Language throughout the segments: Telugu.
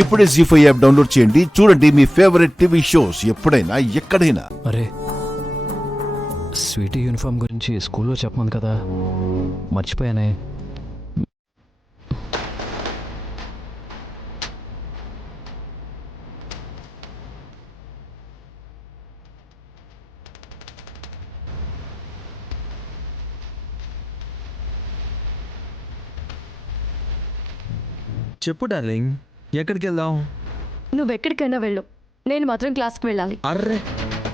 ఇప్పుడే జీ5 యాప్ డౌన్లోడ్ చేయండి. చూడండి మీ ఫేవరెట్ టీవీ షోస్ ఎప్పుడైనా ఎక్కడైనా. అరే, స్వీటీ యూనిఫామ్ గురించి స్కూల్లో చెప్పమంది కదా, మర్చిపోయానే. చెప్పు డార్లింగ్, ఎక్కడికి వెళ్దాం? నువ్వెక్కడికైనా వెళ్ళు, నేను మాత్రం క్లాస్కి వెళ్ళాలి. అర్రే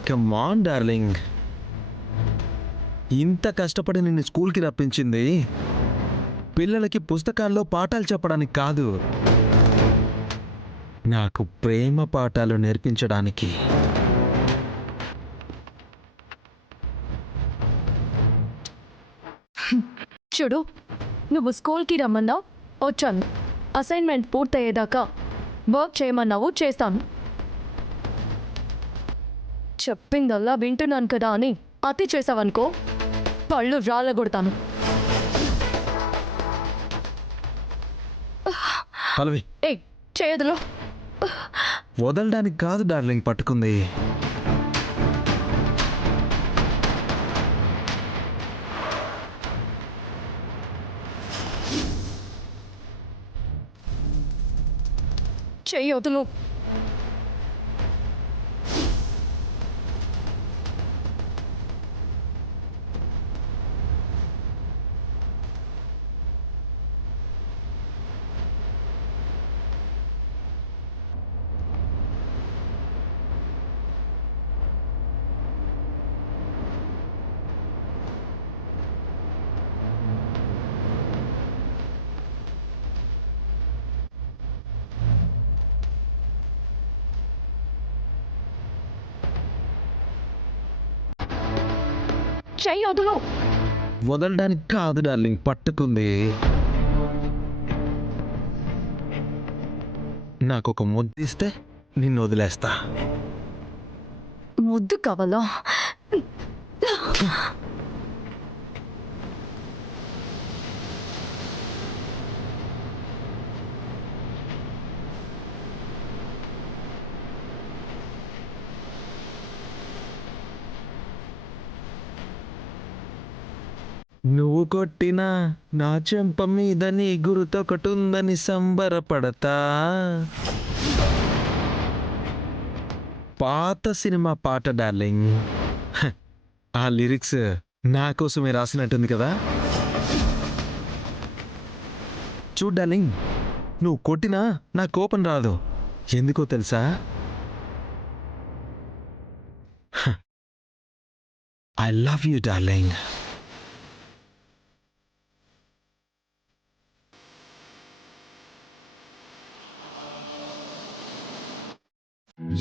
కమాన్ డార్లింగ్, ఇంత కష్టపడి నిన్ను స్కూల్కి రప్పించింది పిల్లలకి పుస్తకాల్లో పాఠాలు చెప్పడానికి కాదు, నాకు ప్రేమ పాఠాలు నేర్పించడానికి. చూడు, నువ్వు స్కూల్కి రమ్మన్నావు, వచ్చాను. అసైన్మెంట్ పూర్తయ్యేదాకా వర్క్ చేయమన్నావు, చేస్తాను. చెప్పిందల్లా వింటున్నాను కదా అని అతి చేసావనుకో, పళ్ళు రాళ్ళగొడతాను. పల్లవి, ఏయ్, చేయదులో. వదలడానికి కాదు డార్లింగ్ పట్టుకుంది. చెయ్యొద్దులు. చెయ్యొద్దులు. వదలడానికి కాదు డార్లింగ్ పట్టుకుంది. నాకు ఒక ముద్దు ఇస్తే నిన్ను వదిలేస్తా. ముద్దు కావాలా? నువ్వు కొట్టినా నా చెంప మీద నీ గురుతొకటుందని సంబరపడతా. పాత సినిమా పాట డార్లింగ్. హ, ఆ లిరిక్స్ నా కోసమే రాసినట్టుంది కదా. చూడు డార్లింగ్, నువ్వు కొట్టినా నా కోపం రాదు. ఎందుకో తెలుసా? I love you darling.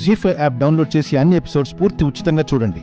జీ5 యాప్ డౌన్లోడ్ చేసి అన్ని ఎపిసోడ్స్ పూర్తి ఉచితంగా చూడండి.